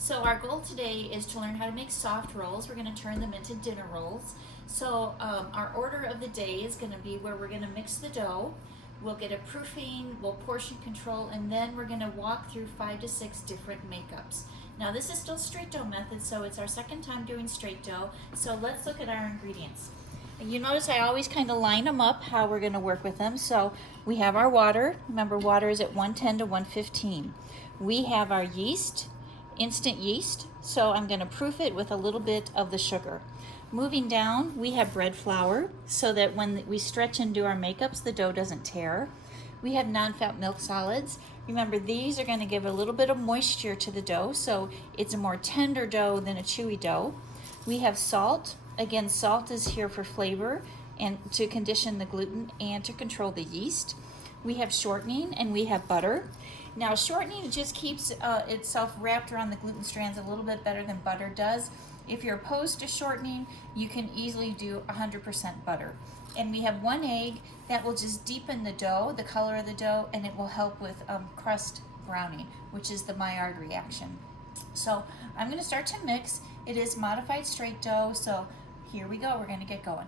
So our goal today is to learn how to make soft rolls. We're going to turn them into dinner rolls. So our order of the day is going to be where we're going to mix the dough. We'll get a proofing, we'll portion control, and then we're going to walk through 5 to 6 different makeups. Now this is still straight dough method, so it's our second time doing straight dough. So let's look at our ingredients. You notice I always kind of line them up how we're going to work with them. So we have our water. Remember, water is at 110 to 115. We have our yeast, instant yeast. So I'm going to proof it with a little bit of the sugar. Moving down, we have bread flour so that when we stretch and do our makeups, the dough doesn't tear. We have non-fat milk solids. Remember, these are going to give a little bit of moisture to the dough, so it's a more tender dough than a chewy dough. We have salt. Again, salt is here for flavor and to condition the gluten and to control the yeast. We have shortening and we have butter. Now, shortening just keeps itself wrapped around the gluten strands a little bit better than butter does. If you're opposed to shortening, you can easily do 100% butter. And we have 1 egg that will just deepen the dough, the color of the dough, and it will help with crust browning, which is the Maillard reaction. So I'm going to start to mix. It is modified straight dough, so here we go. We're going to get going.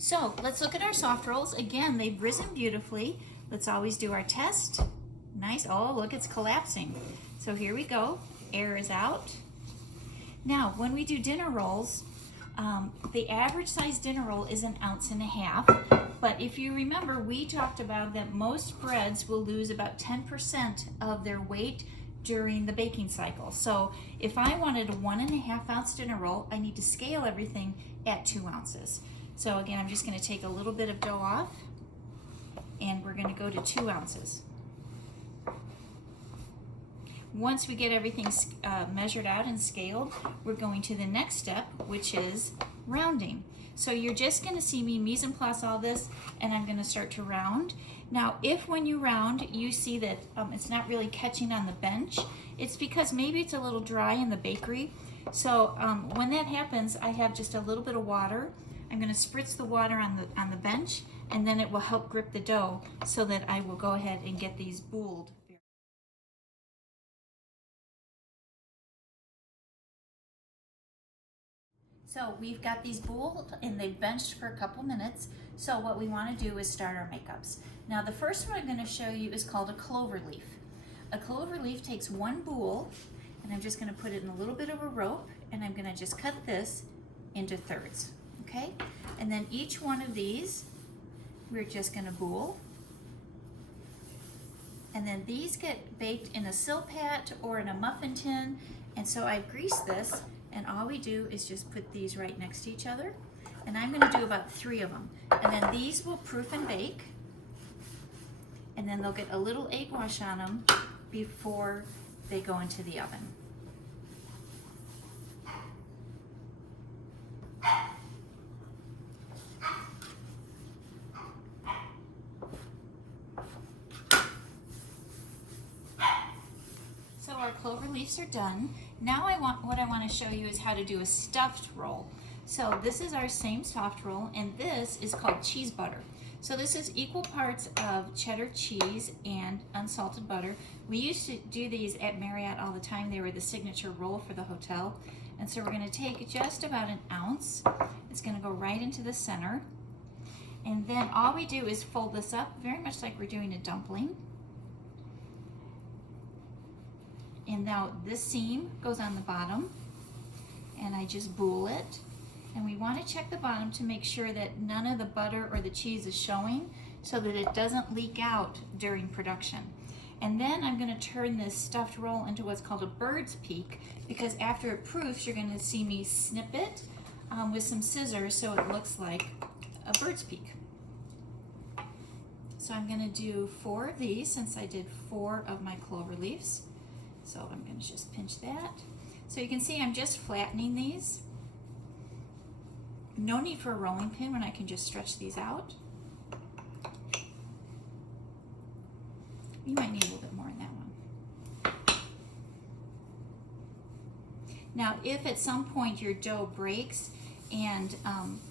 So let's look at our soft rolls. Again, they've risen beautifully. Let's always do our test. Nice. Oh, look, it's collapsing. So here we go. Air is out. Now, when we do dinner rolls, the average size dinner roll is 1.5 ounces. But if you remember, we talked about that most breads will lose about 10% of their weight during the baking cycle. So if I wanted a 1.5 ounce dinner roll, I need to scale everything at 2 ounces. So again, I'm just going to take a little bit of dough off, and we're going to go to 2 ounces. Once we get everything measured out and scaled, we're going to the next step, which is rounding. So you're just going to see me mise en place all this, and I'm going to start to round. Now, if when you round, you see that it's not really catching on the bench, it's because maybe it's a little dry in the bakery. So when that happens, I have just a little bit of water. I'm going to spritz the water on the bench, and then it will help grip the dough so that I will go ahead and get these bouled. So we've got these booled and they've benched for a couple minutes. So what we want to do is start our makeups. Now the first one I'm going to show you is called a clover leaf. A clover leaf takes 1 boule, and I'm just going to put it in a little bit of a rope, and I'm going to just cut this into thirds. Okay? And then each one of these, we're just going to boule. And then these get baked in a Silpat or in a muffin tin. And so I've greased this, and all we do is just put these right next to each other. And I'm going to do about 3 of them. And then these will proof and bake. And then they'll get a little egg wash on them before they go into the oven. So our clover leaves are done. Now what I want to show you is how to do a stuffed roll. So this is our same soft roll, and this is called cheese butter. So this is equal parts of cheddar cheese and unsalted butter. We used to do these at Marriott all the time. They were the signature roll for the hotel. And so we're going to take just about 1 ounce. It's going to go right into the center. And then all we do is fold this up, very much like we're doing a dumpling. And now this seam goes on the bottom, and I just boule it. And we want to check the bottom to make sure that none of the butter or the cheese is showing, so that it doesn't leak out during production. And then I'm going to turn this stuffed roll into what's called a bird's peak, because after it proofs, you're going to see me snip it with some scissors so it looks like a bird's peak. So I'm going to do 4 of these, since I did 4 of my clover leaves. So I'm going to just pinch that. So you can see I'm just flattening these. No need for a rolling pin when I can just stretch these out. You might need a little bit more in that one. Now, if at some point your dough breaks and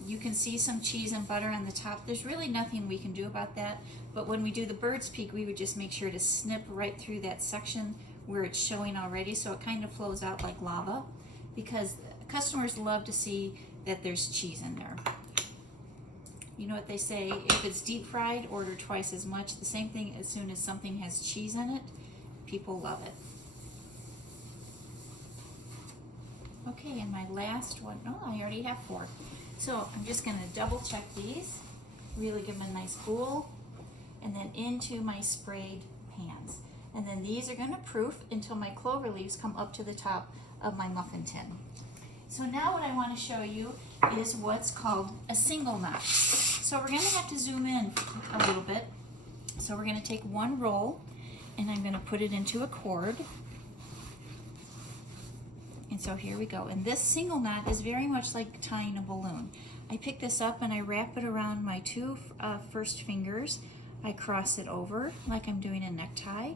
you can see some cheese and butter on the top, there's really nothing we can do about that. But when we do the bird's peak, we would just make sure to snip right through that section where it's showing already, so it kind of flows out like lava, because customers love to see that there's cheese in there. You know what they say, if it's deep fried, order twice as much. The same thing, as soon as something has cheese in it, people love it. Okay, and my last one, oh, I already have 4. So I'm just gonna double check these, really give them a nice cool, and then into my sprayed pans. And then these are gonna proof until my clover leaves come up to the top of my muffin tin. So now what I wanna show you is what's called a single knot. So we're gonna have to zoom in a little bit. So we're gonna take one roll and I'm gonna put it into a cord. And so here we go. And this single knot is very much like tying a balloon. I pick this up and I wrap it around my 2 first fingers. I cross it over like I'm doing a necktie.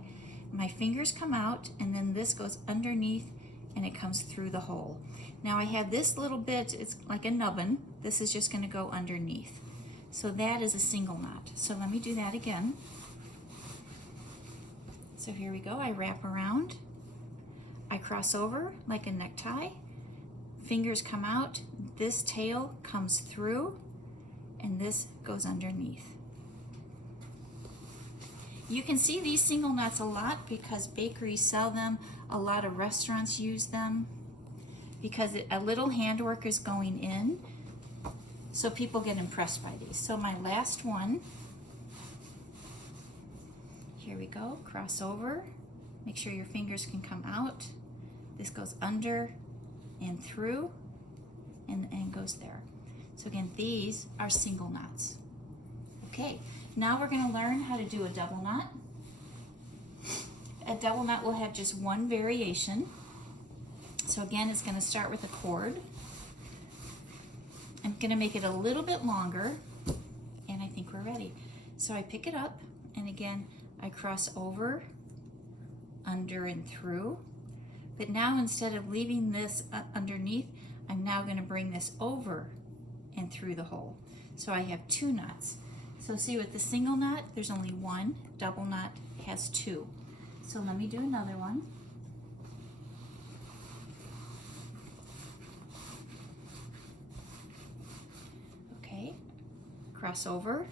My fingers come out and then this goes underneath and it comes through the hole. Now I have this little bit, it's like a nubbin. This is just going to go underneath. So that is a single knot. So let me do that again. So here we go. I wrap around. I cross over like a necktie, fingers come out, this tail comes through, and this goes underneath. You can see these single knots a lot because bakeries sell them, a lot of restaurants use them, because a little handwork is going in, so people get impressed by these. So my last one, here we go, cross over, make sure your fingers can come out. This goes under and through and goes there. So again, these are single knots. Okay, now we're going to learn how to do a double knot. A double knot will have just one variation. So again, it's going to start with a cord. I'm going to make it a little bit longer, and I think we're ready. So I pick it up, and again, I cross over, under and through. But now instead of leaving this underneath, I'm now going to bring this over and through the hole. So I have 2 knots. So see, with the single knot, there's only 1. Double knot has 2. So let me do another one. Okay, cross over,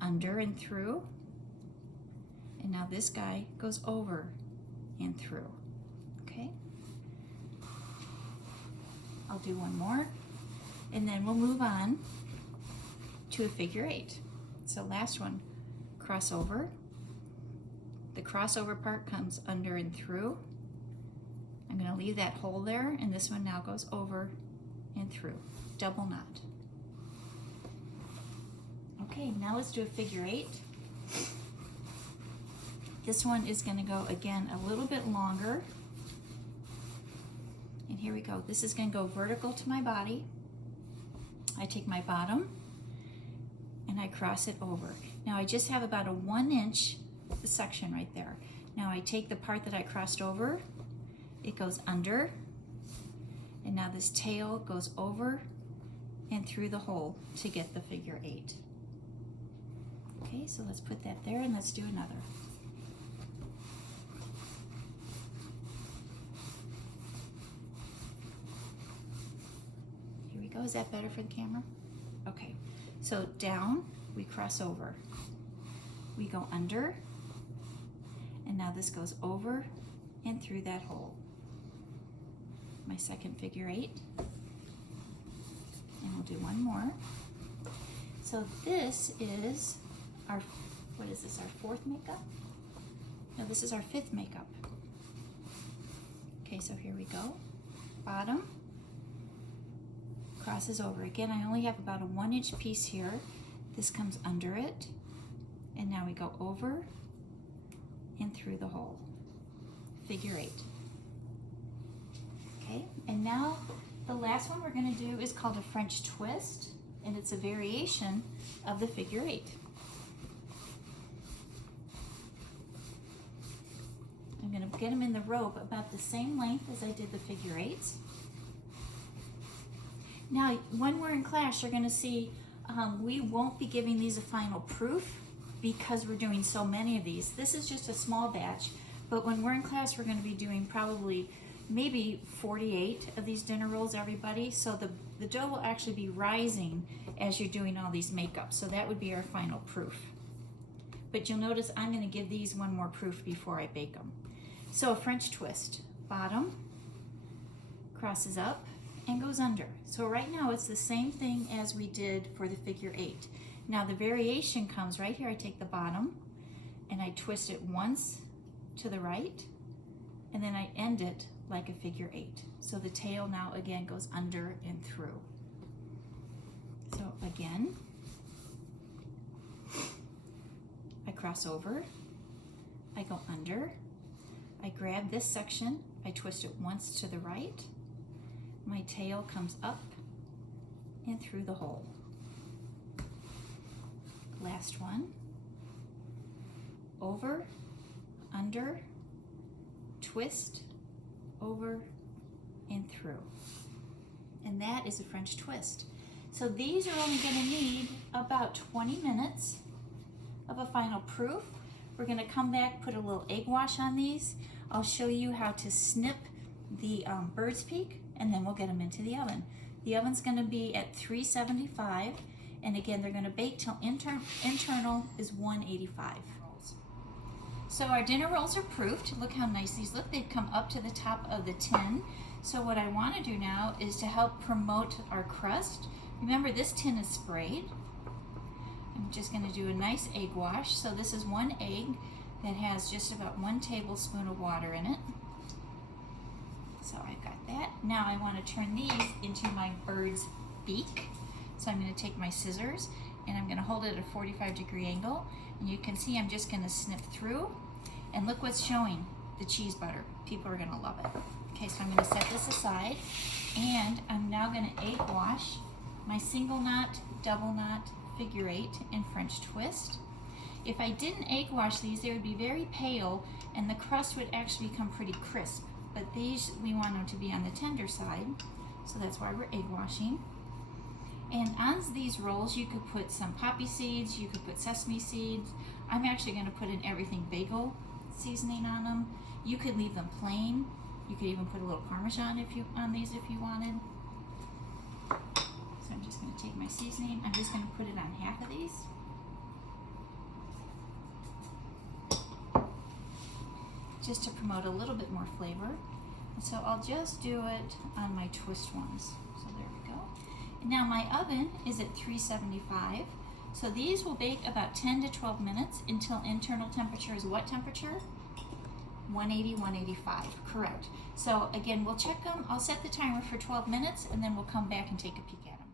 under and through. And now this guy goes over and through. Okay, I'll do one more and then we'll move on to a figure 8. So last one, cross over. The crossover part comes under and through. I'm going to leave that hole there, and this one now goes over and through. Double knot. Okay, now let's do a figure 8. This one is going to go, again, a little bit longer. And here we go. This is going to go vertical to my body. I take my bottom and I cross it over. Now I just have about a 1-inch section right there. Now I take the part that I crossed over, it goes under, and now this tail goes over and through the hole to get the figure 8. Okay, so let's put that there and let's do another. Here we go. Is that better for the camera? Okay, so down, we cross over. We go under, and now this goes over and through that hole. My second figure 8. And we'll do one more. So this is our, what is this, our 4th makeup? No, this is our 5th makeup. Okay, so here we go. Bottom, crosses over. Again, I only have about a 1-inch piece here. This comes under it, and now we go over and through the hole. Figure 8. Okay, and now the last one we're going to do is called a French twist, and it's a variation of the figure 8. get them in the rope about the same length as I did the figure eights. Now, when we're in class, you're gonna see we won't be giving these a final proof because we're doing so many of these. This is just a small batch, but when we're in class, we're gonna be doing probably maybe 48 of these dinner rolls, everybody. So the dough will actually be rising as you're doing all these makeups. So that would be our final proof. But you'll notice I'm gonna give these one more proof before I bake them. So a French twist, bottom, crosses up, and goes under. So right now it's the same thing as we did for the figure eight. Now the variation comes right here. I take the bottom and I twist it once to the right, and then I end it like a figure eight. So the tail now again goes under and through. So again, I cross over, I go under, I grab this section, I twist it once to the right, my tail comes up and through the hole. Last one, over, under, twist, over, and through. And that is a French twist. So these are only going to need about 20 minutes of a final proof. We're going to come back, put a little egg wash on these. I'll show you how to snip the bird's peak, and then we'll get them into the oven. The oven's going to be at 375, and again, they're going to bake till internal is 185. So our dinner rolls are proofed. Look how nice these look. They've come up to the top of the tin. So what I want to do now is to help promote our crust. Remember, this tin is sprayed. I'm just going to do a nice egg wash. So this is one egg that has just about 1 tablespoon of water in it. So I've got that. Now I want to turn these into my bird's beak. So I'm going to take my scissors and I'm going to hold it at a 45-degree angle. And you can see I'm just going to snip through. And look what's showing, the cheese butter. People are going to love it. Okay, so I'm going to set this aside. And I'm now going to egg wash my single knot, double knot, figure eight, and French twist. If I didn't egg wash these, they would be very pale and the crust would actually become pretty crisp. But these, we want them to be on the tender side. So that's why we're egg washing. And on these rolls, you could put some poppy seeds, you could put sesame seeds. I'm actually going to put an everything bagel seasoning on them. You could leave them plain. You could even put a little Parmesan on these if you wanted. So I'm just going to take my seasoning. I'm just going to put it on half of these. Just to promote a little bit more flavor. And so I'll just do it on my twist ones. So there we go. And now my oven is at 375. So these will bake about 10 to 12 minutes until internal temperature is what temperature? 180, 185, correct. So again, we'll check them. I'll set the timer for 12 minutes and then we'll come back and take a peek at them.